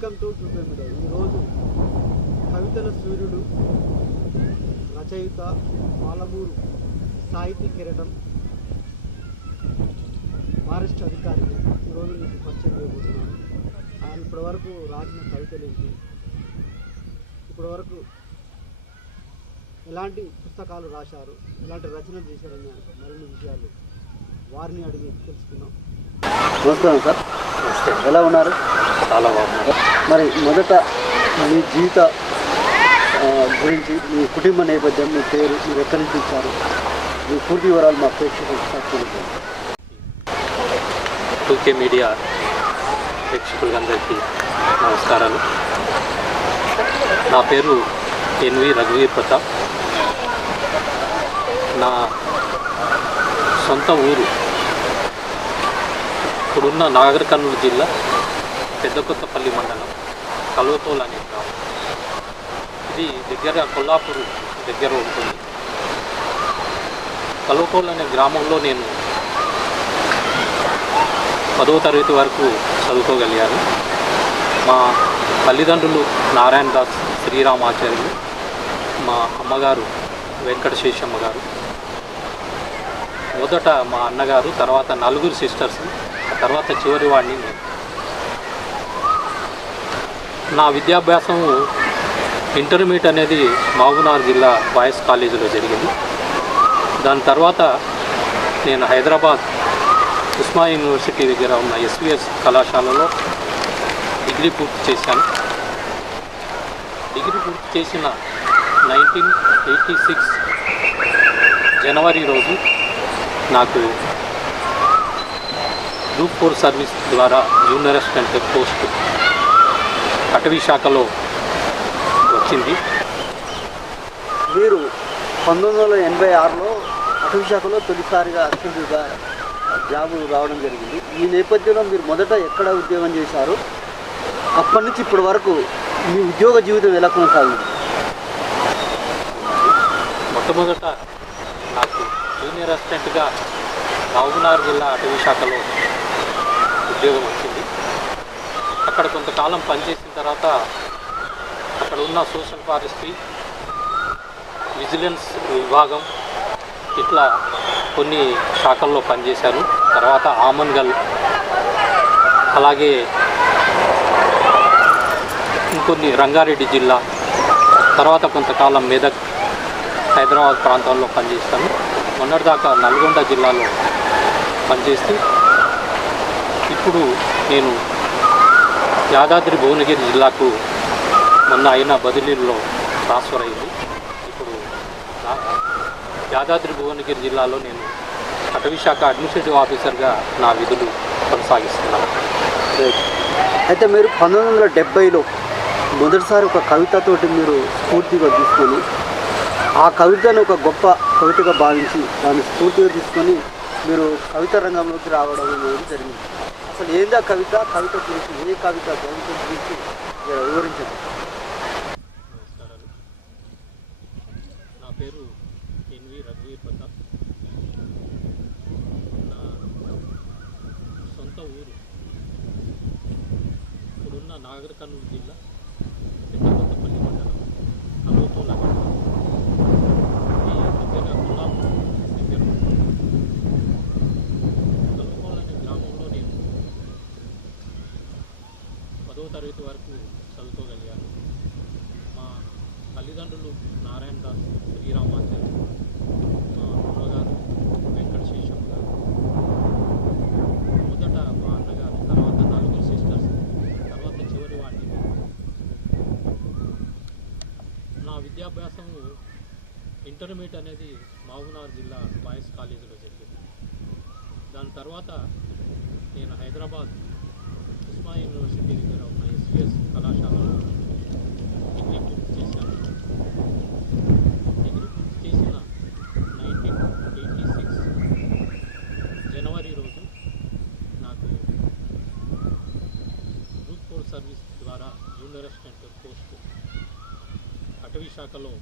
Welcome to టూకే media. ఈరోజు కవితల సూర్యుడు, రచయిత, పాలమూరు సాహితీ కిరీటం, ఫారెస్ట్ అధికారిని ఈరోజు మీకు పరిచయం చేయబోతున్నాను. ఆయన ఇప్పటివరకు రాసిన కవితలు ఏంటి, ఇప్పటివరకు ఎలాంటి పుస్తకాలు రాశారు, ఎలాంటి రచనలు చేశారని మరిన్ని విషయాలు వారిని అడిగి తెలుసుకున్నాం. నమస్కారం సార్. ఎలా ఉన్నారు? చాలా బాగున్నారు. మరి మొదట మీ జీవిత గురించి, మీ కుటుంబ నేపథ్యం, మీ పేరు, మీరు ఎక్కడి నుంచి ఇచ్చారు, మీ పూర్తి వివరాలు మా ప్రేక్షకులకు. టూకే మీడియా ప్రేక్షకులందరికీ నమస్కారాలు. నా పేరు ఎన్వి రఘువీర్ ప్రతాప్. నా సొంత ఊరు ఇప్పుడున్న నాగర్ కర్నూలు జిల్లా పెద్దకొత్తపల్లి మండలం కల్వతోల్ అనే గ్రామం. ఇది దగ్గర కొల్లాపూర్ దగ్గర ఉంటుంది. కల్వతోల్ అనే గ్రామంలో నేను 10వ తరగతి వరకు చదువుకోగలిగాను. మా తల్లిదండ్రులు నారాయణ దాస్ శ్రీరామాచార్యులు, మా అమ్మగారు వెంకటశేషమ్మ గారు. మొదట మా అన్నగారు, తర్వాత 4 సిస్టర్స్, తర్వాత చివరి వాడిని నేను. నా విద్యాభ్యాసం ఇంటర్మీడియట్ అనేది మహబూబ్నగర్ జిల్లా బాయ్స్ కాలేజీలో జరిగింది. దాని తర్వాత నేను హైదరాబాద్ ఉస్మా యూనివర్సిటీ దగ్గర ఉన్న ఎస్విఎస్ కళాశాలలో డిగ్రీ పూర్తి చేశాను. డిగ్రీ పూర్తి చేసిన 1986 జనవరి రోజు నాకు గ్రూప్ 4 సర్వీస్ ద్వారా జూనియర్ అసిస్టెంట్ పోస్ట్ అటవీ శాఖలో వచ్చింది. మీరు 1986లో అటవీ శాఖలో తొలిసారిగా అసిస్టెంట్గా జాబు రావడం జరిగింది. ఈ నేపథ్యంలో మీరు మొదట ఎక్కడ ఉద్యోగం చేశారు, అప్పటి నుంచి ఇప్పటి వరకు మీ ఉద్యోగ జీవితం ఎలా కొనసాగింది? మొట్టమొదట నాకు జూనియర్ అసిస్టెంట్గా మహబూబ్నగర్ జిల్లా అటవీ శాఖలో ఉద్యోగం వచ్చింది. అక్కడ కొంతకాలం పనిచేసిన తర్వాత అక్కడ ఉన్న సోషల్ ఫారెస్ట్రీ, విజిలెన్స్ విభాగం, ఇట్లా కొన్ని శాఖల్లో పనిచేశాను. తర్వాత ఆమన్గల్, అలాగే ఇంకొన్ని రంగారెడ్డి జిల్లా, తర్వాత కొంతకాలం మెదక్, హైదరాబాద్ ప్రాంతాల్లో పనిచేస్తాను. మొన్నటిదాకా నల్గొండ జిల్లాలో పనిచేస్తూ ఇప్పుడు నేను యాదాద్రి భువనగిరి జిల్లాకు మొన్న అయిన బదిలీలో ట్రాన్స్ఫర్ అయింది. ఇప్పుడు యాదాద్రి భువనగిరి జిల్లాలో నేను అటవీ శాఖ అడ్మినిస్ట్రేటివ్ ఆఫీసర్గా నా విధులు కొనసాగిస్తున్నాను. అయితే మీరు 1970లో మొదటిసారి ఒక కవితతోటి మీరు స్ఫూర్తిగా తీసుకొని, ఆ కవితను ఒక గొప్ప కవితగా భావించి దాన్ని స్ఫూర్తిగా తీసుకొని మీరు కవిత రంగంలోకి రావడం అనేది జరిగింది. అసలు ఏందా కవిత, కవిత గురించి, ఏ కవిత గురించి వివరించండి. నమస్కారాలు. నా పేరు ఎన్వి రఘువీర్ ప్రతాప్. నా సొంత ఊరు ఇప్పుడున్న నాగర్ కర్నూలు జిల్లా పెద్దకొత్తపల్లి మండలం కల్వతోల్ అనే గ్రామం. ఇది దగ్గర కొల్లాపూర్ దగ్గర. కల్వతోల్ అనే గ్రామంలో నేను 10వ తరగతి వరకు చదువుకోగలిగాను. మా తల్లిదండ్రులు నారాయణ దాస్ శ్రీరామాచార్యులు, మా అమ్మగారు వెంకటశేషమ్మ గారు. మొదట మా అన్నగారు, తర్వాత 4 సిస్టర్స్, తర్వాత చివరి వాడిని. నా విద్యాభ్యాసం ఇంటర్మీడియట్ అనేది మహబూబ్నగర్ జిల్లా బాయ్స్ కాలేజీలో జరిగింది. దాని తర్వాత నేను హైదరాబాద్ ఉస్మా యూనివర్సిటీ దగ్గర ఉన్న ఎస్విఎస్ కళాశాలలో డిగ్రీ పూర్తి చేశాను. డిగ్రీ పూర్తి చేసిన 1986 జనవరి రోజు నాకు గ్రూప్ 4 సర్వీస్ ద్వారా జూనియర్ అసిస్టెంట్ పోస్ట్ అటవీ శాఖలో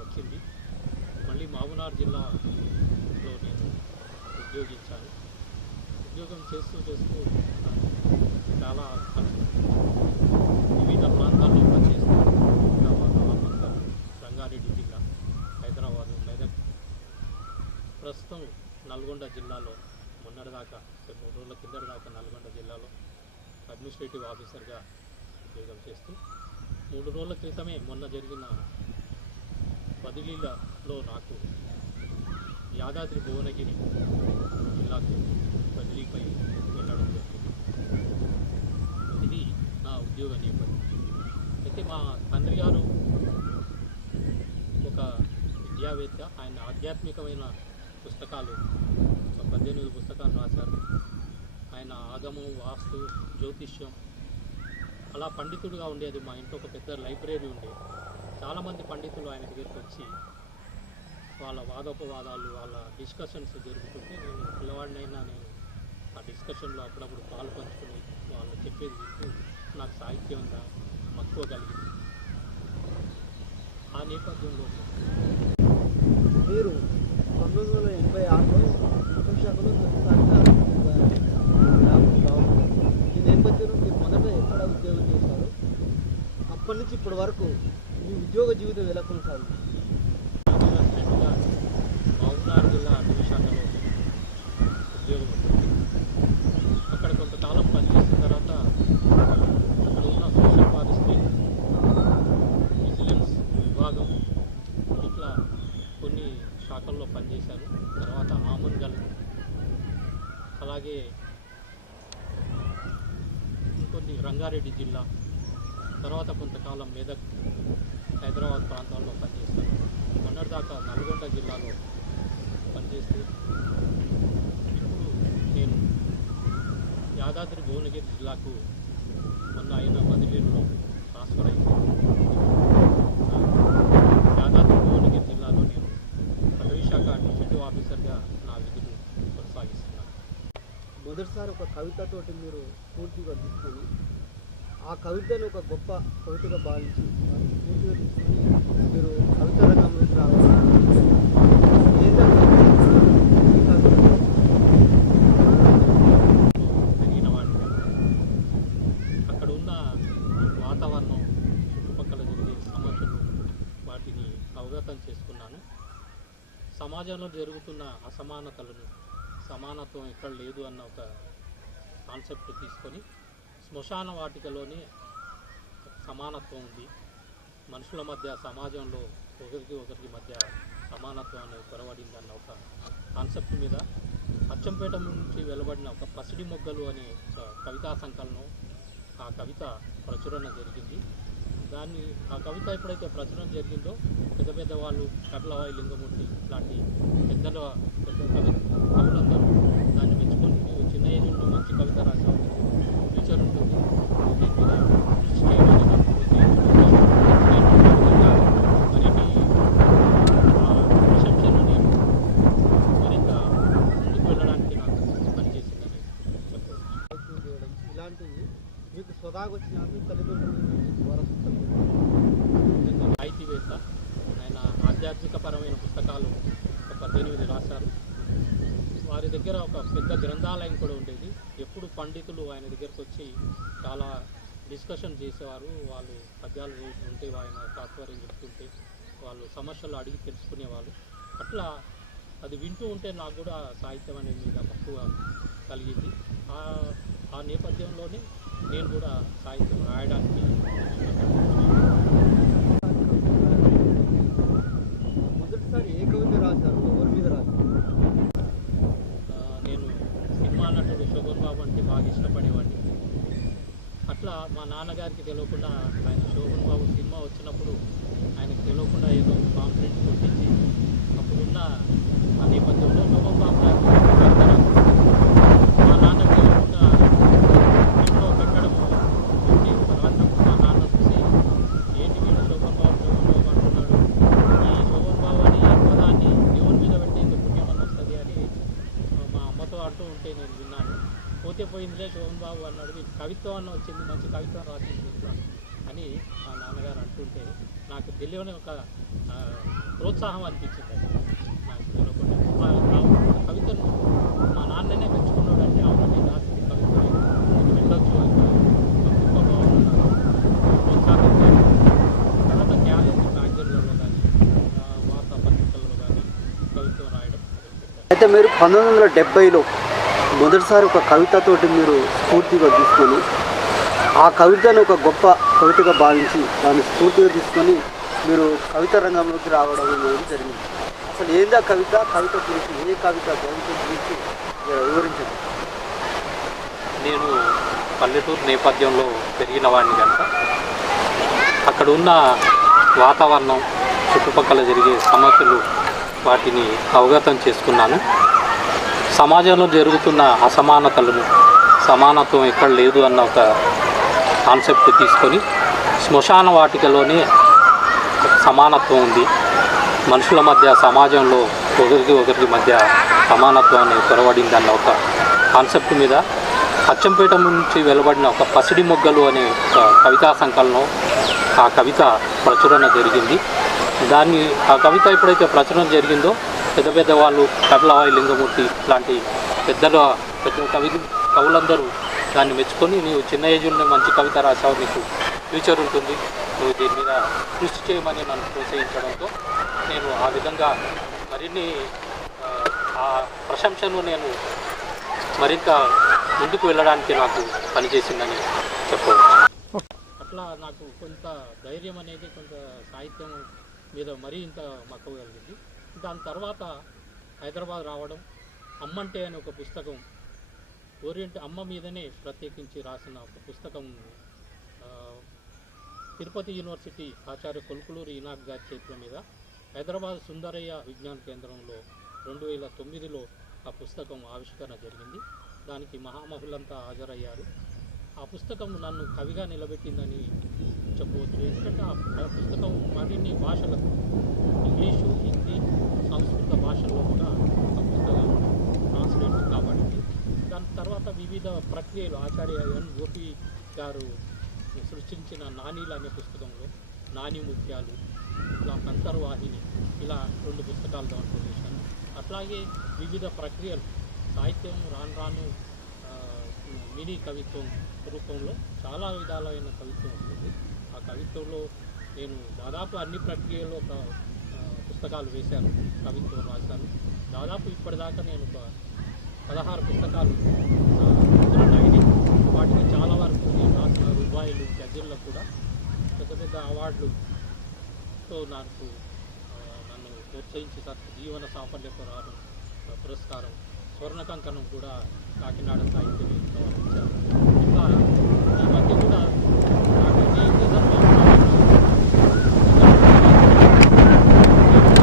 వచ్చింది. మళ్ళీ మహబూబ్నగర్ జిల్లాలో నేను ఉద్యోగించాను. ఉద్యోగం చేస్తూ చాలా నల్గొండ జిల్లాలో మొన్నటిదాకా 3 రోజుల కిందటి దాకా నల్గొండ జిల్లాలో అడ్మినిస్ట్రేటివ్ ఆఫీసర్గా ఉద్యోగం చేస్తూ 3 రోజుల క్రితమే మొన్న జరిగిన బదిలీలలో నాకు యాదాద్రి భువనగిరి జిల్లాకు బదిలీపై వెళ్ళడం జరిగింది. ఇది నా ఉద్యోగ నేపథ్యం. అయితే మా తండ్రి గారు ఒక విద్యావేత్త. ఆయన ఆధ్యాత్మికమైన పుస్తకాలు 18 పుస్తకాలు రాశారు. ఆయన ఆగమం, వాస్తు, జ్యోతిష్యం అలా పండితుడిగా ఉండేది. మా ఇంట్లో ఒక పెద్ద లైబ్రరీ ఉండేది. చాలామంది పండితులు ఆయన దగ్గరికి వచ్చి వాళ్ళ వాదోపవాదాలు, వాళ్ళ డిస్కషన్స్ జరుగుతుంటే నేను పిల్లవాడినైనా నేను ఆ డిస్కషన్లో అప్పుడప్పుడు పాలు పంచుకుని వాళ్ళు చెప్పేది వింటూ నాకు సాహిత్యం మక్కువ కలిగింది. ఆ నేపథ్యంలో మీరు 1986లో శాఖలో తొలిసారిగా ఈ నేపథ్యంలో మీరు మొదట ఎక్కడ ఉద్యోగం చేశారు? అప్పటి నుంచి ఇప్పటి వరకు మీ ఉద్యోగ జీవితం ఎలా కొనసాగింది? అసిస్టెంట్గా మహబూబ్నగర్ జిల్లా అటవీ శాఖలో ఉద్యోగం ఉంటుంది. అక్కడ కొంతకాలం పనిచేసిన తర్వాత అక్కడ ఉన్న సోషల్ ఫారెస్ట్రీ, విజిలెన్స్ విభాగం ఇట్లా కొన్ని శాఖల్లో పనిచేశాను. తర్వాత ఆమన్గల్, అలాగే ఇంకొన్ని రంగారెడ్డి జిల్లా, తర్వాత కొంతకాలం మెదక్, హైదరాబాద్ ప్రాంతాల్లో పనిచేశాను. మొన్నటిదాకా నల్గొండ జిల్లాలో పనిచేస్తూ ఇప్పుడు నేను యాదాద్రి భువనగిరి జిల్లాకు మొన్న అయిన బదిలీలో ట్రాన్స్ఫర్ అయింది. యాదాద్రి భువనగిరి జిల్లాలో నేను అటవీ శాఖ అడ్మినిస్ట్రేటివ్ ఆఫీసర్గా నా విధులు కొనసాగిస్తున్నాను. మొదటిసారి ఒక కవితతోటి మీరు స్ఫూర్తిగా తీసుకొని ఆ కవితను ఒక గొప్ప కవితగా భావించి స్ఫూర్తిగా తీసుకొని మీరు కవిత రంగంలోకి రావాలి. జరిగిన వాటిని అక్కడ ఉన్న వాతావరణం, చుట్టుపక్కల జరిగే సమస్యలు వాటిని అవగతం చేసుకున్నాను. సమాజంలో జరుగుతున్న అసమానతలను, సమానత్వం ఎక్కడ లేదు అన్న ఒక కాన్సెప్ట్ తీసుకొని శ్మశాన వాటికలోనే సమానత్వం ఉంది, మనుషుల మధ్య సమాజంలో ఒకరికి మధ్య సమానత్వం అనేది కొరవడింది అన్న ఒక కాన్సెప్ట్ మీద అచ్చంపేట నుంచి వెలువడిన ఒక పసిడి మొగ్గలు అనే ఒక కవితా సంకలనం, ఆ కవిత ప్రచురణ జరిగింది. ఆ కవిత ఎప్పుడైతే ప్రచురణ జరిగిందో పెద్ద పెద్ద వాళ్ళు కట్లవాయి లింగమూర్తి ఇలాంటి పెద్ద కవులందరూ దాన్ని మెచ్చుకొని నువ్వు చిన్న ఏజ్లో మంచి కవిత రాసావు, ఫ్యూచర్ ఉంటుంది, దీని మీద కృషి చేయమని నాకు ప్రశంసను నేను మరింత ముందుకు వెళ్ళడానికి నాకు పనిచేసిందని చెప్పవచ్చు. చేయడం ఇలాంటివి మీకు స్వతహాగా వచ్చిన తల్లిదండ్రుల వారసత్వం. సాహితీవేత్త, ఆయన ఆధ్యాత్మికపరమైన పుస్తకాలు 18 రాశారు. వారి దగ్గర ఒక పెద్ద గ్రంథాలయం కూడా ఉండేది. ఎప్పుడు పండితులు ఆయన దగ్గరకు వచ్చి చాలా డిస్కషన్ చేసేవారు. వాళ్ళు పద్యాలు ఉంటే ఆయన తాత్పర్యం చెప్తుంటే వాళ్ళు సమస్యలు అడిగి తెలుసుకునేవాళ్ళు. అట్లా అది వింటూ ఉంటే నాకు కూడా సాహిత్యం అనేది మీద మక్కువ కలిగింది. ఆ నేపథ్యంలోనే నేను కూడా సాహిత్యం రాయడానికి మొదటిసారి ఏ కవిత రాశారు, ఎవరి మీద రాశారు? నేను సినిమా నటుడు శోభన్ బాబు అంటే బాగా ఇష్టపడేవాడిని. అట్లా మా నాన్నగారికి తెలియకుండా ఆయన శోభన్ బాబు సినిమా వచ్చినప్పుడు ఆయనకు తెలియకుండా ఏదో పాంప్లెట్ కొట్టించి అప్పుడున్న ఆ నేపథ్యంలో శోభన్ బాబు గారు మా నాన్నకు తెలియకుండా ఇంట్లో పెట్టడం చూసి తర్వాత మా నాన్న చూసి ఏంటి వీడు శోభన్ బాబు అంటున్నాడు, ఈ శోభన్ బాబు అని పదాన్ని దేవుని మీద పెడితే ఇంత పుణ్యం అని వస్తుంది అని మా అమ్మతో అంటూ ఉంటే నేను విన్నాను. పోతే పోయిందిలే శోభన్ బాబు అన్నాడు, మీకు కవిత్వం అన్న వచ్చింది, మంచి కవిత్వం రాసింది అని మా నాన్నగారు అంటుంటే నాకు తెలియని ఒక ప్రోత్సాహం అనిపించింది. నాకు తెలియకుండా కవితను మా నాన్ననే మెచ్చుకున్నాడు అంటే అవును నేను రాసింది కవిత్వం, నేను వెళ్ళొచ్చు అని గొప్ప భావన ప్రోత్సాహం. తర్వాత క్యారేజ్ మ్యాగజైన్లలో కానీ వార్తాపత్రికల్లో కానీ కవిత్వం రాయడం. అయితే అయితే మీరు 1970లో మొదటిసారి ఒక కవితతోటి మీరు స్ఫూర్తిగా తీసుకొని ఆ కవితను ఒక గొప్ప కవితగా భావించి దాన్ని స్ఫూర్తిగా తీసుకొని మీరు కవిత రంగంలోకి రావడం అనేది జరిగింది. అసలు ఏందా కవిత గురించి, ఏ కవిత గురించి వివరించండి. నేను పల్లెటూరు నేపథ్యంలో పెరిగిన వాడిని కనుక అక్కడ ఉన్న వాతావరణం, చుట్టుపక్కల జరిగే సమస్యలు వాటిని అవగతం చేసుకున్నాను. సమాజంలో జరుగుతున్న అసమానతలను, సమానత్వం ఎక్కడ లేదు అన్న ఒక కాన్సెప్ట్ తీసుకొని శ్మశాన వాటికలోనే సమానత్వం ఉంది, మనుషుల మధ్య సమాజంలో ఒకరికి మధ్య సమానత్వాన్ని కొరవడిందన్న ఒక కాన్సెప్ట్ మీద అచ్చంపేట నుంచి వెలువడిన ఒక పసిడి మొగ్గలు అనే ఒక కవితా సంకలనం, ఆ కవిత ప్రచురణ జరిగింది. ఆ కవిత ఎప్పుడైతే ప్రచురణ జరిగిందో పెద్ద పెద్ద వాళ్ళు కపిలవాయి లింగమూర్తి లాంటి పెద్ద కవులందరూ దాన్ని మెచ్చుకొని, నీవు చిన్న ఏజ్లోనే మంచి కవిత రాసావు, నీకు ఫ్యూచర్ ఉంటుంది, నువ్వు దీని మీద కృషి చేయమని నన్ను ప్రోత్సహించడంతో నేను ఆ విధంగా మరిన్ని ఆ ప్రశంసను నేను మరింత ముందుకు వెళ్ళడానికి నాకు పనిచేసిందని చెప్పవచ్చు. అట్లా నాకు కొంత ధైర్యం అనేది, కొంత సాహిత్యం మీద మరీ ఇంత మక్కువ కలిగింది. దాని తర్వాత హైదరాబాద్ రావడం, అమ్మంటే అనే ఒక పుస్తకం, అమ్మ మీదనే ప్రత్యేకించి రాసిన ఒక పుస్తకం తిరుపతి యూనివర్సిటీ ఆచార్య కొల్కులూరి ఈనాక్ గారి చేతుల మీద హైదరాబాద్ సుందరయ్య విజ్ఞాన కేంద్రంలో 2009లో ఆ పుస్తకం ఆవిష్కరణ జరిగింది. దానికి మహామహులంతా హాజరయ్యారు. ఆ పుస్తకం నన్ను కవిగా నిలబెట్టిందని చెప్పవచ్చు. ఎందుకంటే ఆ పుస్తకం మరిన్ని భాషలకు, ఇంగ్లీషు, హిందీ, సంస్కృత భాషల్లో కూడా ఆ పుస్తకం ట్రాన్స్లేట్ కాబడింది. దాని తర్వాత వివిధ ప్రక్రియలు ఆచార్య ఎన్ గోపి గారు సృష్టించిన నానీలు అనే పుస్తకంలో నాని ముత్యాలు, ఇలా అంతర్వాహిని, ఇలా 2 పుస్తకాలు దాంట్లో చేశాను. అట్లాగే వివిధ ప్రక్రియలు, సాహిత్యం రాను మినీ కవిత్వం రూపంలో చాలా విధాలైన కవిత్వం వస్తుంది. ఆ కవిత్వంలో నేను దాదాపు అన్ని ప్రక్రియల్లో పుస్తకాలు వేశాను, కవిత్వం రాశాను. దాదాపు ఇప్పటిదాకా నేను ఒక 16 పుస్తకాలు అయినాయి. వాటికి చాలా వరకు నేను రాసిన రూపాయలు, గజల్లో కూడా పెద్ద పెద్ద అవార్డులతో నన్ను ప్రోత్సహించి జీవన సాఫల్య పురస్కారం, స్వర్ణ కంకణం కూడా కాకినాడ సాహిత్య వేదిక వారు ఇచ్చారు. ఇట్లా ఈ మధ్య కూడా నాకు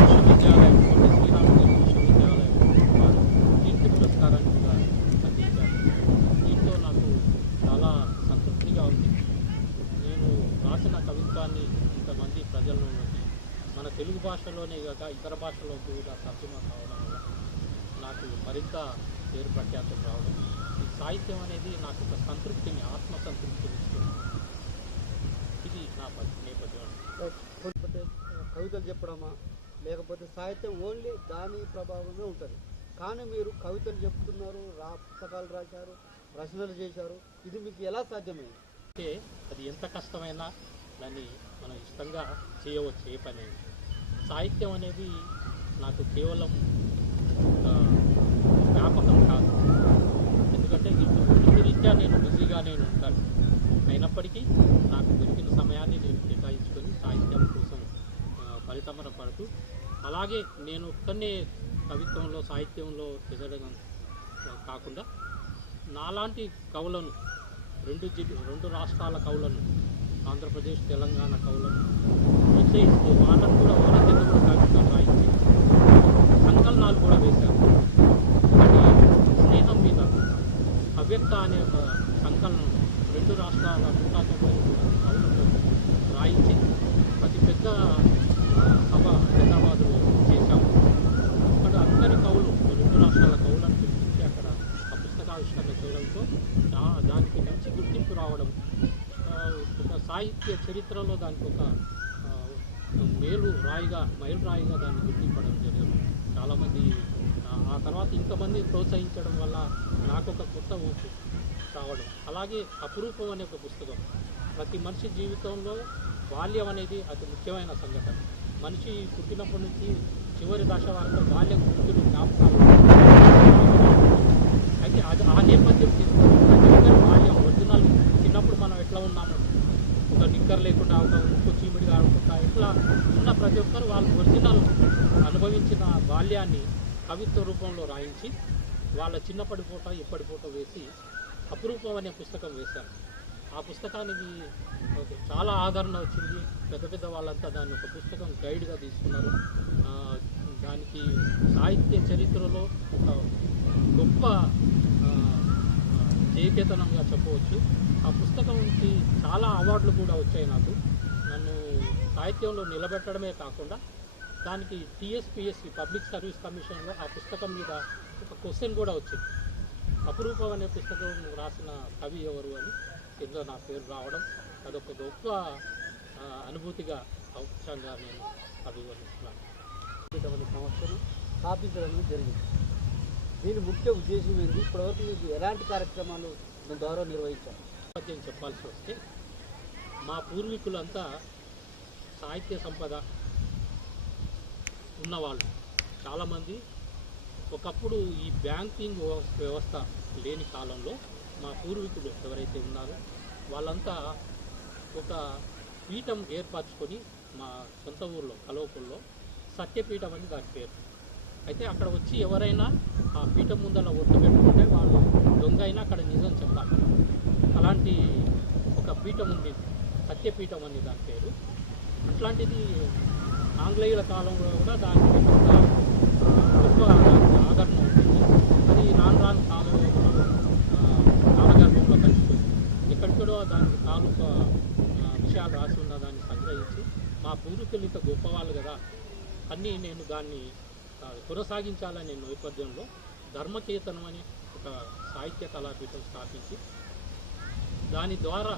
విశ్వవిద్యాలయం, శ్రీరామచంద్ర విశ్వవిద్యాలయం వారు కీర్తి పురస్కారాన్ని కూడా అందించారు. దీంతో నాకు చాలా సంతృప్తిగా ఉంది. నేను రాసిన కవిత్వాన్ని ఇంతమంది ప్రజల్లోకి, మన తెలుగు భాషలోనే కాక ఇతర భాషలో కూడా తర్జుమా కావడం వల్ల నాకు మరింత పేరు ప్రఖ్యాతం రావడం, ఈ సాహిత్యం అనేది నాకు ఒక సంతృప్తిని, ఆత్మసంతృప్తిని ఇస్తుంది. ఇది నా నేపథ్యం. లేకపోతే కవితలు చెప్పడమా, లేకపోతే సాహిత్యం ఓన్లీ దాని ప్రభావమే ఉంటుంది. కానీ మీరు కవితలు చెప్తున్నారు, పుస్తకాలు రాశారు, రచనలు చేశారు, ఇది మీకు ఎలా సాధ్యమైంది? అంటే అది ఎంత కష్టమైనా దాన్ని మనం ఇష్టంగా చేయవచ్చు. ఏ పని సాహిత్యం అనేది నాకు కేవలం వ్యాపకం కాదు. ఎందుకంటే రీత్యా నేను బిజీగానే ఉంటాను. అయినప్పటికీ నాకు దొరికిన సమయాన్ని నేను కేటాయించుకొని సాహిత్యం కోసం పరితమన పడుతూ, అలాగే నేను ఒక్కనే కవిత్వంలో, సాహిత్యంలో ఎదగడం కాకుండా నాలాంటి కవులను, 2 రాష్ట్రాల కవులను, ఆంధ్రప్రదేశ్, తెలంగాణ కవులను ప్రోత్సహిస్తూ వాళ్ళను కూడా వాళ్ళ దగ్గర కూడా కవిత్వం రాయించి సంకలనాలు కూడా వేశారు. ఒకటి స్నేహం మీద అవ్యక్త అనే ఒక సంకలనం 2 రాష్ట్రాల 190 కవులతో రాయించి అతి పెద్ద సభ హైదరాబాదులో చేశాము. అక్కడ అందరి కవులు, 2 రాష్ట్రాల కవులను పిలిపించి అక్కడ ఆ పుస్తకావిష్కరణ చేయడంతో దానికి మంచి గుర్తింపు రావడం, ఒక సాహిత్య చరిత్రలో దానికి ఒక మైలురాయిగా దాన్ని గుర్తింపడం జరిగింది. చాలామంది ఆ తర్వాత ఇంతమంది ప్రోత్సహించడం వల్ల నాకు ఒక కొత్త ఊపు రావడం. అలాగే అపురూపం అనే ఒక పుస్తకం, ప్రతి మనిషి జీవితంలో బాల్యం అనేది అతి ముఖ్యమైన సంఘటన. మనిషి పుట్టినప్పటి నుంచి చివరి దశ వరకు బాల్యం గుర్తులు, జ్ఞాపకాలు అయితే అది ఆ నేపథ్యం తీసుకొని ప్రతి ఒక్కరి బాల్యం ఒరిజినల్ చిన్నప్పుడు మనం ఎట్లా ఉన్నాము, ఒక నిక్కర్ లేకుండా ఒక ముక్కు చీమిడిగా ఆడుకుంటా ఇట్లా ఉన్న ప్రతి ఒక్కరు వాళ్ళు ఒరిజినల్ అనుభవించిన బాల్యాన్ని కవిత్వ రూపంలో రాయించి వాళ్ళ చిన్నప్పటి ఫోటో ఇప్పటి ఫోటో వేసి అపురూపం అనే పుస్తకం వేశారు. ఆ పుస్తకానికి చాలా ఆదరణ వచ్చింది. పెద్ద పెద్ద వాళ్ళంతా దాన్ని ఒక పుస్తకం గైడ్గా తీసుకున్నారు. దానికి సాహిత్య చరిత్రలో ఒక గొప్ప జయకేతనంగా చెప్పవచ్చు. ఆ పుస్తకంకి చాలా అవార్డులు కూడా వచ్చాయి. నన్ను సాహిత్యంలో నిలబెట్టడమే కాకుండా దానికి టీఎస్పీఎస్సీ పబ్లిక్ సర్వీస్ కమిషన్లో ఆ పుస్తకం మీద ఒక క్వశ్చన్ కూడా వచ్చింది. అపురూపం అనే పుస్తకం రాసిన కవి ఎవరు అని కింద నా పేరు రావడం అదొక గొప్ప అనుభూతిగా ఔత్సంగా నేను అభివర్ణిస్తున్నాను. సంస్థను స్థాపించడం జరిగింది. దీని ముఖ్య ఉద్దేశం ఏంటి? ఇప్పటివరకు మీకు ఎలాంటి కార్యక్రమాలు దాని ద్వారా నిర్వహించారు? చెప్పాల్సి వస్తే మా పూర్వీకులంతా సాహిత్య సంపద ఉన్నవాళ్ళు చాలామంది. ఒకప్పుడు ఈ బ్యాంకింగ్ వ్యవస్థ లేని కాలంలో మా పూర్వీకులు ఎవరైతే ఉన్నారో వాళ్ళంతా ఒక పీఠం ఏర్పరచుకొని మా సొంత ఊర్లో కలవకుల్లో సత్యపీఠం అని దాని పేరు. అయితే అక్కడ వచ్చి ఎవరైనా ఆ పీఠం ముందర ఒట్టు పెట్టుకుంటే వాళ్ళు దొంగ అయినా అక్కడ నిజం చెప్పాలి. అలాంటి ఒక పీఠం ఉంది, సత్యపీఠం అని దాని పేరు. అట్లాంటిది ఆంగ్లేయుల కాలంలో కూడా దానికి గొప్ప ఆదరణ ఉంటుంది. అది రాను కాలంలో కాలగర్భంలో కలిసిపోయింది. ఎక్కడికడో దానికి తాలూకా విషయాలు రాసి ఉన్న దాన్ని సంగ్రహించి మా పూర్వీకులు ఇంత గొప్పవాళ్ళు కదా అన్నీ నేను దాన్ని కొనసాగించాలనే నేపథ్యంలో ధర్మకేతనం అని ఒక సాహిత్య కళాపీఠం స్థాపించి దాని ద్వారా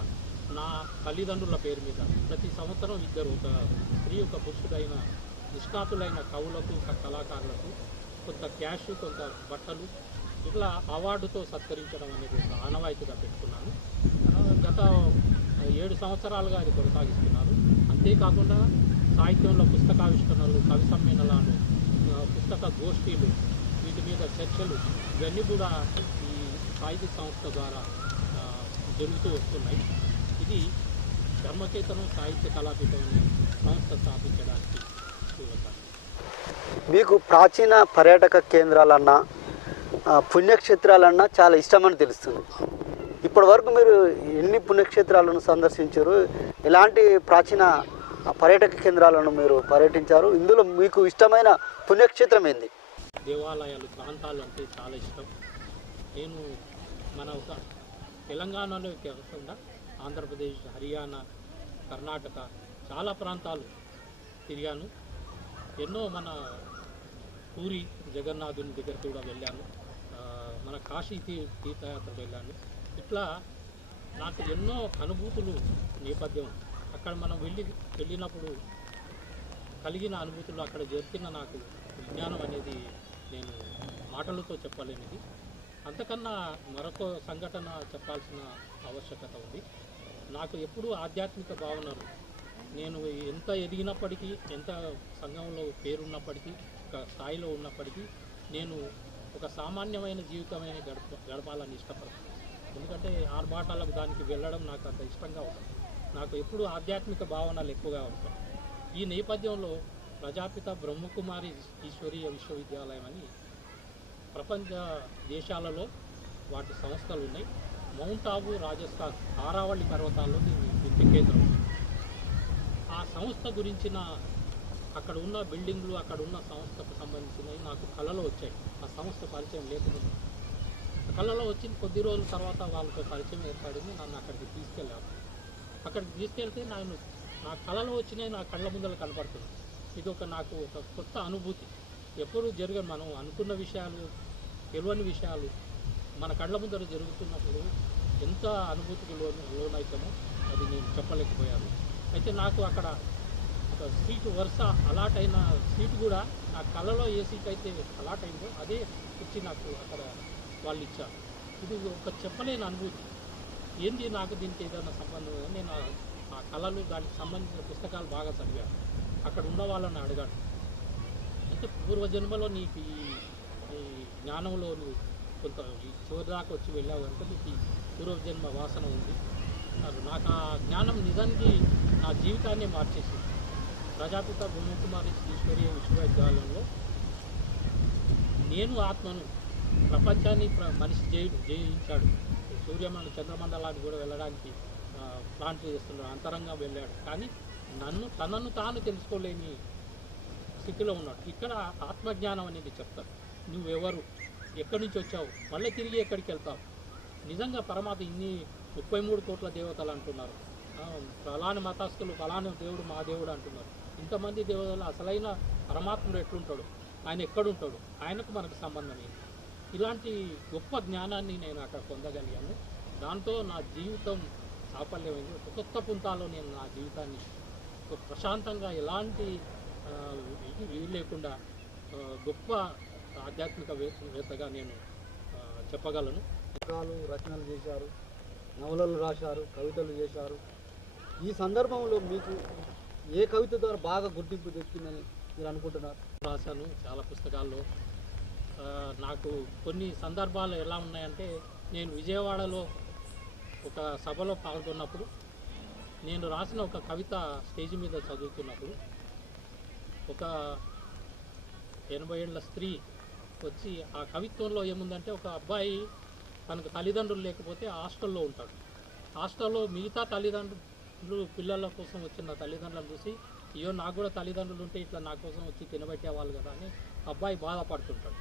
నా తల్లిదండ్రుల పేరు మీద ప్రతి సంవత్సరం ఇద్దరు, ఒక స్త్రీ ఒక పురుషుడైన నిష్ణాతులైన కవులకు కళాకారులకు కొంత క్యాష్ కొంత బట్టలు ఇట్లా అవార్డుతో సత్కరించడం అనేది ఒక ఆనవాయితీగా పెట్టుకున్నాను. గత 7 సంవత్సరాలుగా అది కొనసాగిస్తున్నారు. అంతేకాకుండా సాహిత్యంలో పుస్తకావిష్కరణలు, కవి సమ్మేళనాలు, పుస్తక గోష్ఠీలు, వీటి మీద చర్చలు ఇవన్నీ కూడా ఈ సాహిత్య సంస్థ ద్వారా జరుగుతూ వస్తున్నాయి. ఇది ధర్మకేతనం సాహిత్య కళాపీఠం అనే సంస్థ స్థాపించడానికి మీకు ప్రాచీన పర్యాటక కేంద్రాలన్నా పుణ్యక్షేత్రాలన్నా చాలా ఇష్టమని తెలుస్తుంది. ఇప్పటి వరకు మీరు ఎన్ని పుణ్యక్షేత్రాలను సందర్శించారు? ఎలాంటి ప్రాచీన పర్యాటక కేంద్రాలను మీరు పర్యటించారు? ఇందులో మీకు ఇష్టమైన పుణ్యక్షేత్రం ఏంది? దేవాలయాలు, ప్రాంతాలు అంటే చాలా ఇష్టం. నేను మన ఒక తెలంగాణలో కాకుండా ఆంధ్రప్రదేశ్, హర్యానా, కర్ణాటక చాలా ప్రాంతాలు తిరిగాను. ఎన్నో మన పూరి జగన్నాథుని దగ్గరికి కూడా వెళ్ళాను. మన కాశీ తీర్థయాత్ర వెళ్ళాను. ఇట్లా నాకు ఎన్నో అనుభూతులు నేపథ్యం. అక్కడ మనం వెళ్ళినప్పుడు కలిగిన అనుభూతులు, అక్కడ జరిగిన నాకు విజ్ఞానం అనేది నేను మాటలతో చెప్పలేనిది. అంతకన్నా మరొక సంఘటన చెప్పాల్సిన ఆవశ్యకత ఉంది. నాకు ఎప్పుడూ ఆధ్యాత్మిక భావనలు, నేను ఎంత ఎదిగినప్పటికీ, ఎంత సంఘంలో పేరున్నప్పటికీ, ఒక స్థాయిలో ఉన్నప్పటికీ నేను ఒక సామాన్యమైన జీవితమైన గడపాలని ఇష్టపడతాను. ఎందుకంటే ఆర్భాటాలకు దానికి వెళ్ళడం నాకు అంత ఇష్టంగా ఉంటుంది. నాకు ఎప్పుడూ ఆధ్యాత్మిక భావనలు ఎక్కువగా ఉంటాయి. ఈ నేపథ్యంలో ప్రజాపిత బ్రహ్మకుమారి ఈశ్వరీయ విశ్వవిద్యాలయం అని ప్రపంచ దేశాలలో వాటి సంస్థలు ఉన్నాయి. మౌంట్ ఆబు, రాజస్థాన్ ఆరావళి పర్వతాల్లో దీని విద్య కేంద్రం. ఆ సంస్థ గురించిన అక్కడ ఉన్న బిల్డింగ్లు, అక్కడ ఉన్న సంస్థకు సంబంధించినవి నాకు కళలో వచ్చాయి. ఆ సంస్థ పరిచయం లేకుండా కళలో వచ్చిన కొద్ది రోజుల తర్వాత వాళ్ళతో పరిచయం ఏర్పడింది. నన్ను అక్కడికి తీసుకెళ్ళాను. అక్కడికి తీసుకెళ్తే నా కళలో వచ్చినాయి నా కళ్ళ ముందర కనపడుతుంది. ఇది నాకు ఒక కొత్త అనుభూతి. ఎప్పుడు జరగని, మనం అనుకున్న విషయాలు, తెలియని విషయాలు మన కళ్ళ ముందర జరుగుతున్నప్పుడు ఎంత అనుభూతికి లోనైతామో అది నేను చెప్పలేకపోయాను. అయితే నాకు అక్కడ ఒక సీటు వరుస అలాట్ అయిన సీటు కూడా నా కళ్ళలో ఏ సీట్ అయితే అలాట్ అయిందో అదే ఇచ్చి నాకు అక్కడ వాళ్ళు ఇచ్చారు. ఇది ఒక చెప్పలేని అనుభూతి. ఏంది నాకు దీనికి ఏదైనా సంబంధం? నేను ఆ కళలు, దానికి సంబంధించిన పుస్తకాలు బాగా చదివాను. అక్కడ ఉన్న వాళ్ళని అడిగాను, అంటే పూర్వజన్మలో నీకు ఈ జ్ఞానంలో నువ్వు కొంత ఈ చివరి దాకా వచ్చి వెళ్ళావు కనుక నీకు ఈ పూర్వజన్మ వాసన ఉంది అన్నారు. నాకు ఆ జ్ఞానం నిజానికి నా జీవితాన్ని మార్చేసింది. ప్రజాపిత బ్రహ్మకుమారి ఈశ్వరీయ విశ్వవిద్యాలయంలో నేను ఆత్మను ప్రపంచాన్ని మనిషి జయించాడు. సూర్యమండ చంద్రమండలానికి కూడా వెళ్ళడానికి ప్లాన్ చేస్తున్నాడు, అంతరంగా వెళ్ళాడు. కానీ తనను తాను తెలుసుకోలేని స్థితిలో ఉన్నాడు. ఇక్కడ ఆత్మజ్ఞానం అనేది చెప్తారు. నువ్వెవరు, ఎక్కడి నుంచి వచ్చావు, మళ్ళీ తిరిగి ఎక్కడికి వెళ్తావు. నిజంగా పరమాత్మ ఇన్ని 33 కోట్ల దేవతలు అంటున్నారు, ఫలాని మతస్థులు ఫలాని దేవుడు మా దేవుడు అంటున్నారు. ఇంతమంది దేవతలు అసలైన పరమాత్ముడు ఎట్లుంటాడు, ఆయన ఎక్కడుంటాడు, ఆయనకు మనకు సంబంధం ఏంటి? ఇలాంటి గొప్ప జ్ఞానాన్ని నేను అక్కడ పొందగలిగాను. దాంతో నా జీవితం సాఫల్యమైంది. ఒక కొత్త పుంతాలో నేను నా జీవితాన్ని ఒక ప్రశాంతంగా ఎలాంటి ఇది లేకుండా గొప్ప ఆధ్యాత్మికవేత్తగా నేను చెప్పగలను. పుస్తకాలు రచనలు చేశారు, నవలలు రాశారు, కవితలు చేశారు. ఈ సందర్భంలో మీకు ఏ కవిత ద్వారా బాగా గుర్తింపు తెచ్చిందని మీరు అనుకుంటున్నారు? రాశాను చాలా పుస్తకాల్లో. నాకు కొన్ని సందర్భాలు ఎలా ఉన్నాయంటే, నేను విజయవాడలో ఒక సభలో పాల్గొన్నప్పుడు నేను రాసిన ఒక కవిత స్టేజ్ మీద చదువుతున్నప్పుడు ఒక 80 ఏళ్ళ స్త్రీ వచ్చి, ఆ కవిత్వంలో ఏముందంటే, ఒక అబ్బాయి తనకు తల్లిదండ్రులు లేకపోతే హాస్టల్లో ఉంటాడు. హాస్టల్లో మిగతా తల్లిదండ్రులు పిల్లల కోసం వచ్చిన తల్లిదండ్రులను చూసి, అయ్యో నాకు కూడా తల్లిదండ్రులు ఉంటే ఇట్లా నా కోసం వచ్చి తినబెట్టేవాళ్ళు కదా అని అబ్బాయి బాధపడుతుంటాడు.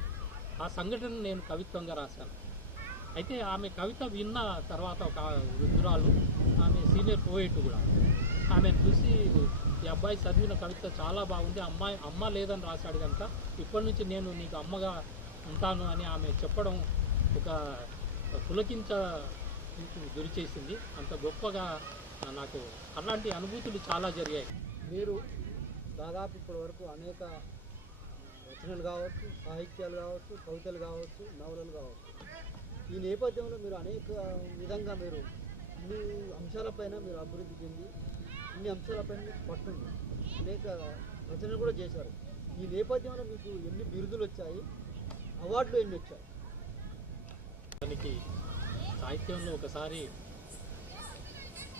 ఆ సంఘటన నేను కవిత్వంగా రాశాను. అయితే ఆమె కవిత విన్న తర్వాత ఒక వృద్ధురాలు, ఆమె సీనియర్ పోయేట్ కూడా, ఆమెను చూసి, ఈ అబ్బాయి చదివిన కవిత చాలా బాగుంది, అమ్మ లేదని రాశాడు కనుక ఇప్పటి నుంచి నేను నీకు అమ్మగా ఉంటాను అని ఆమె చెప్పడం ఒక పులకించ గురి చేసింది. అంత గొప్పగా నాకు అలాంటి అనుభూతులు చాలా జరిగాయి. మీరు దాదాపు ఇప్పటి వరకు అనేక రచనలు కావచ్చు, సాహిత్యాలు కావచ్చు, కవితలు కావచ్చు, నవలలు కావచ్చు. ఈ నేపథ్యంలో మీరు అనేక విధంగా మీరు ఇన్ని అంశాలపైన మీరు అభివృద్ధి చెంది ఇన్ని అంశాలపైన మీకు పట్టుంది, అనేక రచనలు కూడా చేశారు. ఈ నేపథ్యంలో మీకు ఎన్ని బిరుదులు వచ్చాయి, అవార్డులు ఎన్ని వచ్చాయి? దానికి సాహిత్యంలో ఒకసారి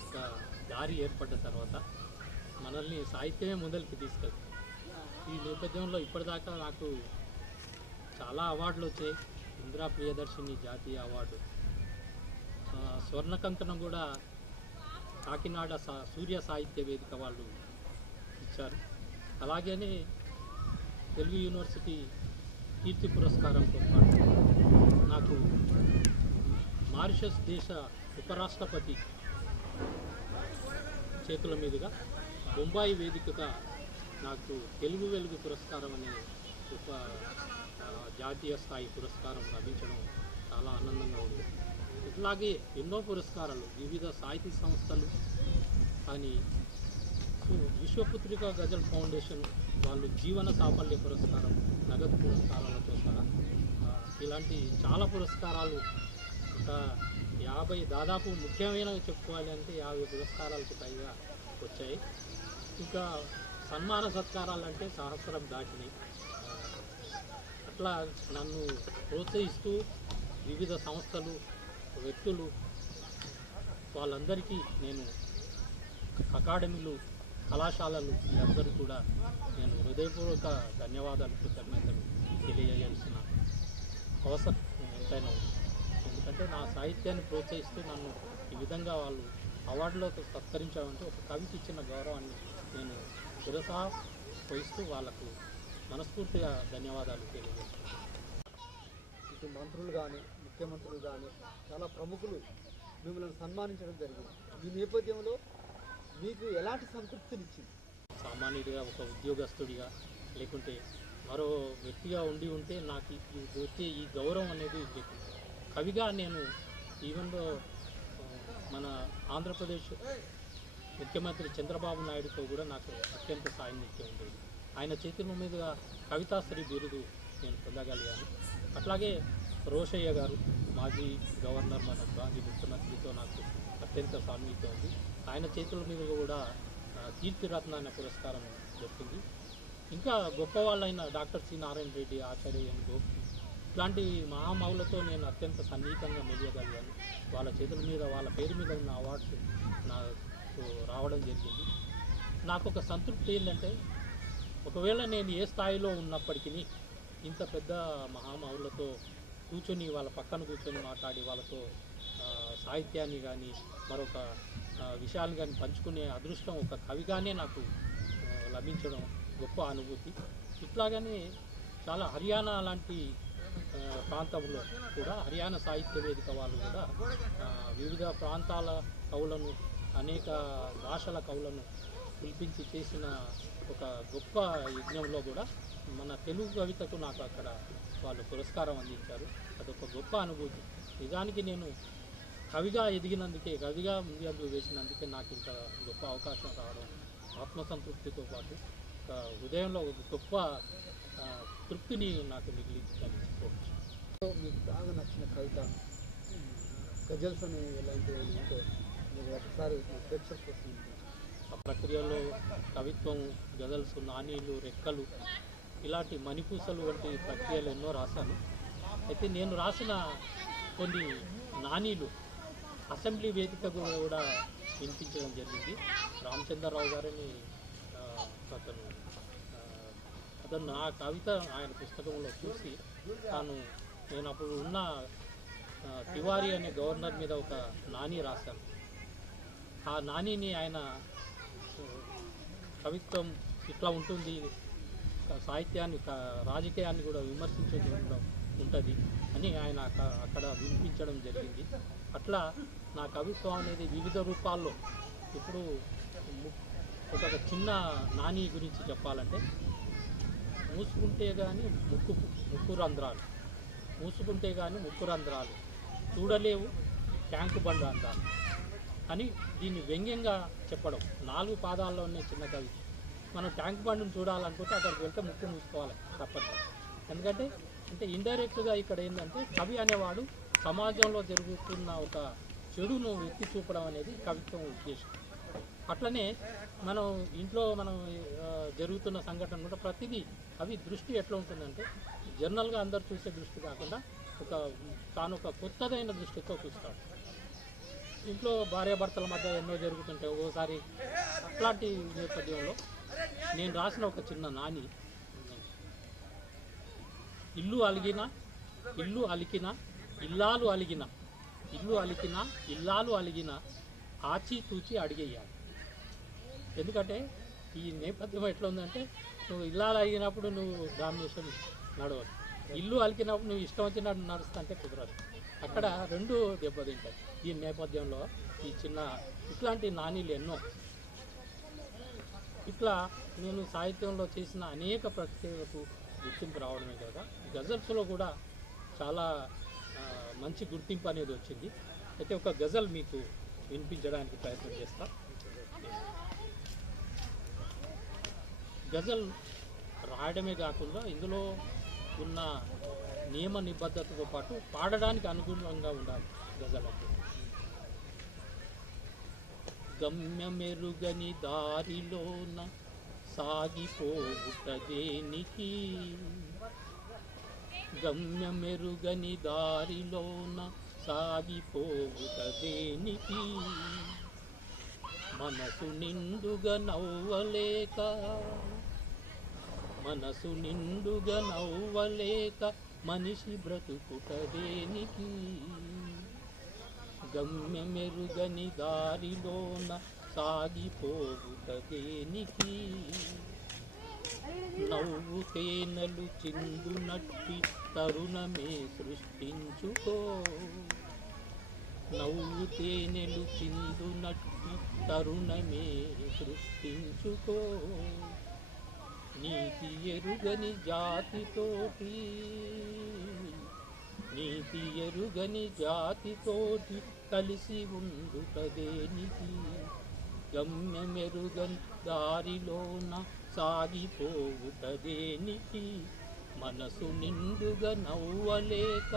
ఒక దారి ఏర్పడ్డ తర్వాత మనల్ని సాహిత్యమే ముందరికి తీసుకెళ్తుంది. ఈ నేపథ్యంలో ఇప్పటిదాకా నాకు చాలా అవార్డులు వచ్చాయి. ఇందిరా ప్రియదర్శిని జాతీయ అవార్డు, స్వర్ణకంకణం కూడా కాకినాడ సూర్య సాహిత్య వేదిక వాళ్ళు ఇచ్చారు. అలాగనే తెలుగు యూనివర్సిటీ కీర్తి పురస్కారంతో పాటు నాకు మారిషస్ దేశ ఉపరాష్ట్రపతి చేతుల మీదుగా బొంబాయి వేదికగా నాకు తెలుగు వెలుగు పురస్కారం అనే ఒక జాతీయ స్థాయి పురస్కారం లభించడం చాలా ఆనందంగా ఉంది. ఇట్లాగే ఎన్నో పురస్కారాలు వివిధ సాహితీ సంస్థలు కానీ విశ్వపుత్రిక గజల్ ఫౌండేషన్ వాళ్ళు జీవన సాఫల్య పురస్కారం, నగదు పురస్కారాలతో సహా ఇలాంటి చాలా పురస్కారాలు ఒక 50 దాదాపు ముఖ్యమైనవి చెప్పుకోవాలి అంటే 50 పురస్కారాలకు పైగా వచ్చాయి. ఇంకా సన్మాన సత్కారాలు అంటే సహస్రం దాటినాయి. అట్లా నన్ను ప్రోత్సహిస్తూ వివిధ సంస్థలు, వ్యక్తులు వాళ్ళందరికీ నేను అకాడమీలు, కళాశాలలు వీళ్ళందరూ కూడా నేను హృదయపూర్వక ధన్యవాదాలు, కృతజ్ఞతలు తెలియజేయాల్సిన అవసరం ఎంతైనా ఉంది. ఎందుకంటే నా సాహిత్యాన్ని ప్రోత్సహిస్తూ నన్ను ఈ విధంగా వాళ్ళు అవార్డులతో సత్కరించామంటే ఒక కవికి ఇచ్చిన గౌరవాన్ని నేను శిరసా వహిస్తూ వాళ్ళకు మనస్ఫూర్తిగా ధన్యవాదాలు తెలియజేస్తున్నాను. ఇటు మంత్రులు కానీ, ముఖ్యమంత్రులు కానీ, చాలా ప్రముఖులు మిమ్మల్ని సన్మానించడం జరిగింది. ఈ నేపథ్యంలో మీకు ఎలాంటి సంతృప్తినిచ్చింది? సామాన్యుడిగా, ఒక ఉద్యోగస్తుడిగా, లేకుంటే మరో వ్యక్తిగా ఉంటే నాకు వచ్చే ఈ గౌరవం అనేది కవిగా నేను ఈవెన్లో మన ఆంధ్రప్రదేశ్ ముఖ్యమంత్రి చంద్రబాబు నాయుడుతో కూడా నాకు అత్యంత సాన్నిధ్యం ఉండేది. ఆయన చేతుల మీదుగా కవితాశ్రీ బిరుదు నేను పొందగలిగాను. అట్లాగే రోషయ్య గారు, మాజీ గవర్నర్, మన మాజీ ముఖ్యమంత్రితో నాకు అత్యంత సాన్నిధ్యం ఉంది. ఆయన చేతుల మీదుగా కూడా కీర్తిరత్న అనే పురస్కారం దొరికింది. ఇంకా గొప్ప వాళ్ళైన డాక్టర్ సి నారాయణ రెడ్డి, ఆచార్య ఎన్ గోపి, ఇట్లాంటి మహామౌలతో నేను అత్యంత సన్నిహితంగా మెలియగలిగాను. వాళ్ళ చేతుల మీద వాళ్ళ పేరు మీద ఉన్న అవార్డ్స్ నాకు రావడం జరిగింది. నాకు ఒక సంతృప్తి ఏంటంటే, ఒకవేళ నేను ఏ స్థాయిలో ఉన్నప్పటికీ ఇంత పెద్ద మహామౌలతో కూర్చొని వాళ్ళ పక్కన కూర్చొని మాట్లాడి వాళ్ళతో సాహిత్యాన్ని కానీ మరొక విషయాలు కానీ పంచుకునే అదృష్టం ఒక కవిగానే నాకు లభించడం గొప్ప అనుభూతి. ఇట్లాగనే చాలా హర్యానా లాంటి ప్రాంతంలో కూడా హర్యానా సాహిత్య వేదిక వాళ్ళు కూడా వివిధ ప్రాంతాల కవులను అనేక భాషల కవులను పిలిపించి చేసిన ఒక గొప్ప యజ్ఞంలో కూడా మన తెలుగు కవితకు నాకు అక్కడ వాళ్ళు పురస్కారం అందించారు. అదొక గొప్ప అనుభూతి. నిజానికి నేను కవిగా ఎదిగినందుకే, కవిగా ముందు వేసినందుకే నాకు ఇంత గొప్ప అవకాశం రావడం ఆత్మసంతృప్తితో పాటు హృదయంలో ఒక గొప్ప తృప్తిని నాకు మిగిలిందని చెప్పుకోవచ్చు. మీకు బాగా నచ్చిన కవిత గజల్స్ అని ఎలాంటివి ఉంటే మీరు ఒకసారి ప్రేక్షకుల కోసం ఆ ప్రక్రియలో కవిత్వం, గజల్స్, నానీలు, రెక్కలు ఇలాంటి మణిపూసలు వంటి ప్రక్రియలు ఎన్నో రాశాను. అయితే నేను రాసిన కొన్ని నానీలు అసెంబ్లీ వేదిక కూడా వినిపించడం జరిగింది. రామచంద్రరావు గారిని అతను నా కవిత ఆయన పుస్తకంలో చూసి నేను అప్పుడు ఉన్న తివారీ అనే గవర్నర్ మీద ఒక నానీ రాశాను. ఆ నానీని ఆయన కవిత్వం ఇట్లా ఉంటుంది, సాహిత్యాన్ని రాజకీయాన్ని కూడా విమర్శించడం ఉంటుంది అని ఆయన అక్కడ వినిపించడం జరిగింది. అట్లా నా కవిత్వం అనేది వివిధ రూపాల్లో, ఇప్పుడు ఒక చిన్న నాని గురించి చెప్పాలంటే, మూసుకుంటే కానీ ముక్కు రంధ్రాలు, మూసుకుంటే కానీ ముక్కు రంధ్రాలు, చూడలేవు ట్యాంకు బండ అంటారు అని దీన్ని వ్యంగ్యంగా చెప్పడం. 4 పాదాల్లోనే చిన్న కవి. మనం ట్యాంక్ బండ్ను చూడాలనుకుంటే అక్కడికి వెళ్తే ముక్కు మూసుకోవాలి తప్పట్లేదు. ఎందుకంటే ఇండైరెక్ట్గా ఇక్కడ ఏంటంటే కవి అనేవాడు సమాజంలో జరుగుతున్న ఒక చెడును ఎత్తి చూపడం అనేది కవిత్వం ఉద్దేశం. అట్లనే మనం ఇంట్లో జరుగుతున్న సంఘటన కూడా ప్రతిదీ అవి దృష్టి ఎట్లా ఉంటుందంటే జనరల్గా అందరు చూసే దృష్టి కాకుండా తాను ఒక కొత్తదైన దృష్టితో చూస్తాడు. ఇంట్లో భార్యాభర్తల మధ్య ఎన్నో జరుగుతుంటాయి ఒక్కోసారి. అట్లాంటి నేపథ్యంలో నేను రాసిన ఒక చిన్న నాని, ఇల్లు అలిగిన ఇల్లాలు అలిగిన ఆచితూచి అడిగేయాలి. ఎందుకంటే ఈ నేపథ్యం ఎట్లా ఉందంటే, నువ్వు ఇల్లాలు అలిగినప్పుడు నువ్వు డామినేషన్ నడవదు, ఇల్లు అలికినప్పుడు నువ్వు ఇష్టం వచ్చినట్టు నడుస్తుంటే కుదరదు. అక్కడ 2 దెబ్బతింటాయి. ఈ నేపథ్యంలో ఈ చిన్న ఇట్లాంటి నానీలు ఎన్నో. ఇట్లా నేను సాహిత్యంలో చేసిన అనేక ప్రక్రియలకు గుర్తింపు రావడమే కదా, గజల్స్లో కూడా చాలా మంచి గుర్తింపు అనేది వచ్చింది. అయితే ఒక గజల్ మీకు వినిపించడానికి ప్రయత్నం చేస్తా. గజల్ రాయడమే కాకుండా ఇందులో ఉన్న నియమ నిబద్ధతతో పాటు పాడడానికి అనుగుణంగా ఉండాలి గజల్ అంటే. గమ్యమెరుగని దారిలోన సాగిపోవుట దేనికి, గమ్యమెరుగని దారిలోన సాగిపోవుట దేనికి, మనసు నిండుగా నవ్వలేక మనిషి బ్రతుకుట దేనికి, గమ్యమెరుగని దారిలోన సాగిపోవుట దేనికి, నవ్వు తేనెలు చిందునట్టి తరుణమే సృష్టించుకో, నవ్వు తేనెలు చిందునట్టి తరుణమే సృష్టించుకో, నీతి ఎరుగని జాతితోటి కలిసి ఉండుట దేనికి, గమ్యమెరుగని దారిలోన సాగిపోవుట దేనికి, మనసు నిండుగా నవ్వలేక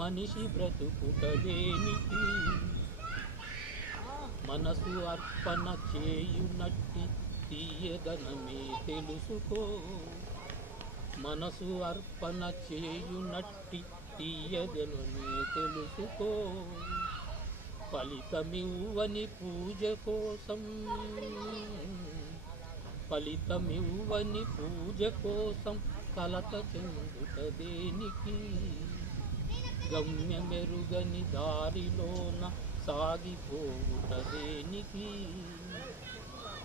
మనిషి బ్రతుకుట దేనికి, మనసు అర్పణ చేయునట్టి తీయదనమే తెలుసుకో, మనసు అర్పణ చేయునట్టి తీయదెనని తెలుసుకో. ఫలితమివ్వని పూజ కోసం, ఫలితమివ్వని పూజ కోసం కలత చెందుట దేనికి? గమ్యమెరుగని దారిలోన సాగిపోవుట దేనికి?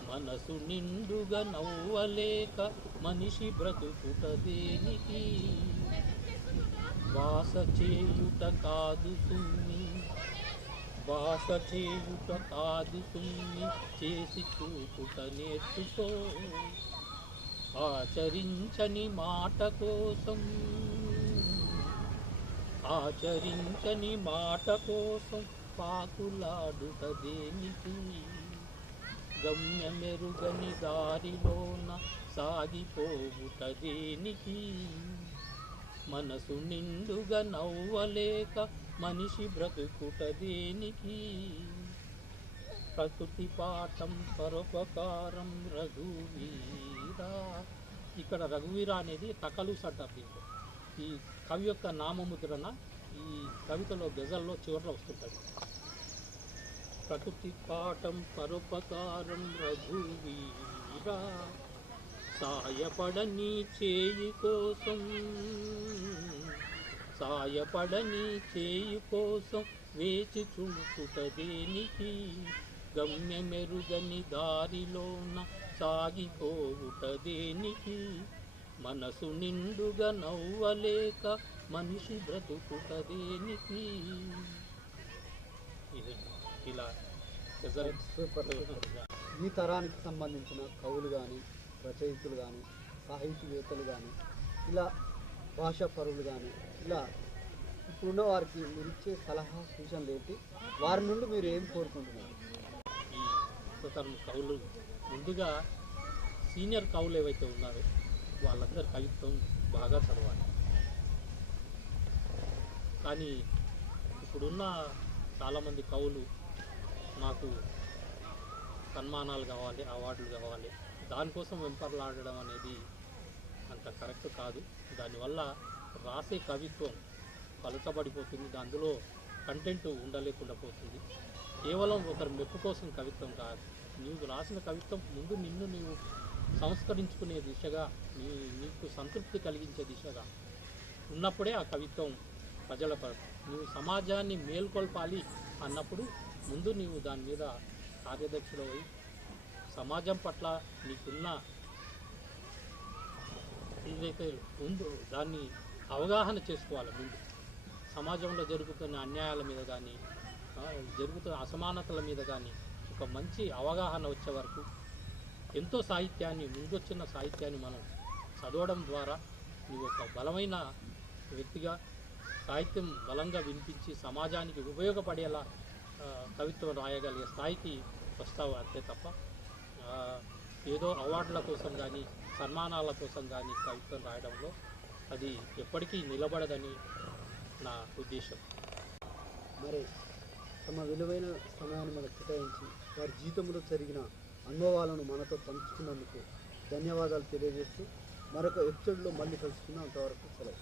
మనసు నిండుగా నవ్వలేక మనిషి బ్రతుకుట దేనికి? వాస చేయుట కాదు సున్ని, వాస చేయుట కాదు సున్ని, చేసి చూపుట నేర్చుకో. ఆచరించని మాట కోసం, ఆచరించని మాట కోసం పాకులాడుట దేనికి? గమ్యమెరుగని దారిలోన సాగిపోవుట దేనికి? మనసు నిండుగా నవ్వలేక మనిషి బ్రతుకుట దేనికి? ప్రకృతి పాఠం పరోపకారం రఘువీరా. ఇక్కడ రఘువీర అనేది తకలూస్ అంటారు. దీంట్లో ఈ కవి యొక్క నామముద్రణ ఈ కవితలో గజల్లో చివరిలో వస్తుంటుంది. ప్రకృతి పాఠం పరోపకారం రఘువీరా, సాయపడని చేయి కోసం, సాయపడని చేయి కోసం వేచి చూపుట దేనికి? గమ్యమెరుగని దారిలోన సాగిపోవుట దేనికి? మనసు నిండుగా నవ్వలేక మనిషి బ్రతుకుట దేనికి? ఇలా ఈ తరానికి సంబంధించిన కవులు కానీ, రచయితలు కానీ, సాహితీవేత్తలు కానీ, ఇలా భాషా పరువులు కానీ, ఇలా ఇప్పుడున్న వారికి మీరు ఇచ్చే సలహా సూచనలు ఏంటి? వారి నుండి మీరు ఏం కోరుకుంటున్నారు? ఈ తరం కవులు ముందుగా సీనియర్ కవులు ఏవైతే ఉన్నారో వాళ్ళందరూ కవిత్వం బాగా చదవాలి. కానీ ఇప్పుడున్న చాలామంది కవులు నాకు సన్మానాలు కావాలి, అవార్డులు కావాలి, దానికోసం వెంపర్లాడడం అనేది అంత కరెక్ట్ కాదు. దానివల్ల రాసే కవిత్వం పలుచబడిపోతుంది, అందులో కంటెంట్ ఉండలేకుండా పోతుంది. కేవలం ఒకరి మెప్పు కోసం కవిత్వం కాదు. నీవు రాసిన కవిత్వం ముందు నిన్ను నీవు సంస్కరించుకునే దిశగా, నీకు సంతృప్తి కలిగించే దిశగా ఉన్నప్పుడే ఆ కవిత్వం ప్రజల నీవు సమాజాన్ని మేల్కొల్పాలి అన్నప్పుడు ముందు నీవు దాని మీద కార్యదక్షుడై సమాజం పట్ల నీకున్న ఏదైతే ఉందో దాన్ని అవగాహన చేసుకోవాలి. ముందు సమాజంలో జరుగుతున్న అన్యాయాల మీద కానీ, జరుగుతున్న అసమానతల మీద కానీ ఒక మంచి అవగాహన వచ్చే వరకు ఎంతో సాహిత్యాన్ని, ముందొచ్చిన సాహిత్యాన్ని మనం చదవడం ద్వారా నువ్వు ఒక బలమైన వ్యక్తిగా సాహిత్యం బలంగా వినిపించి సమాజానికి ఉపయోగపడేలా కవిత్వం రాయగలిగే స్థాయికి వస్తావు. అంతే తప్ప ఏదో అవార్డుల కోసం కానీ, సన్మానాల కోసం కానీ కవిత్వం రాయడంలో అది ఎప్పటికీ నిలబడదని నా ఉద్దేశం. మరి తమ విలువైన సమయాన్ని మనకు కేటాయించి వారి జీవితంలో జరిగిన అనుభవాలను మనతో పంచుకున్నందుకు ధన్యవాదాలు తెలియజేస్తూ మరొక ఎపిసోడ్లో మళ్ళీ కలుసుకుందాం. అంతవరకు సెలవు.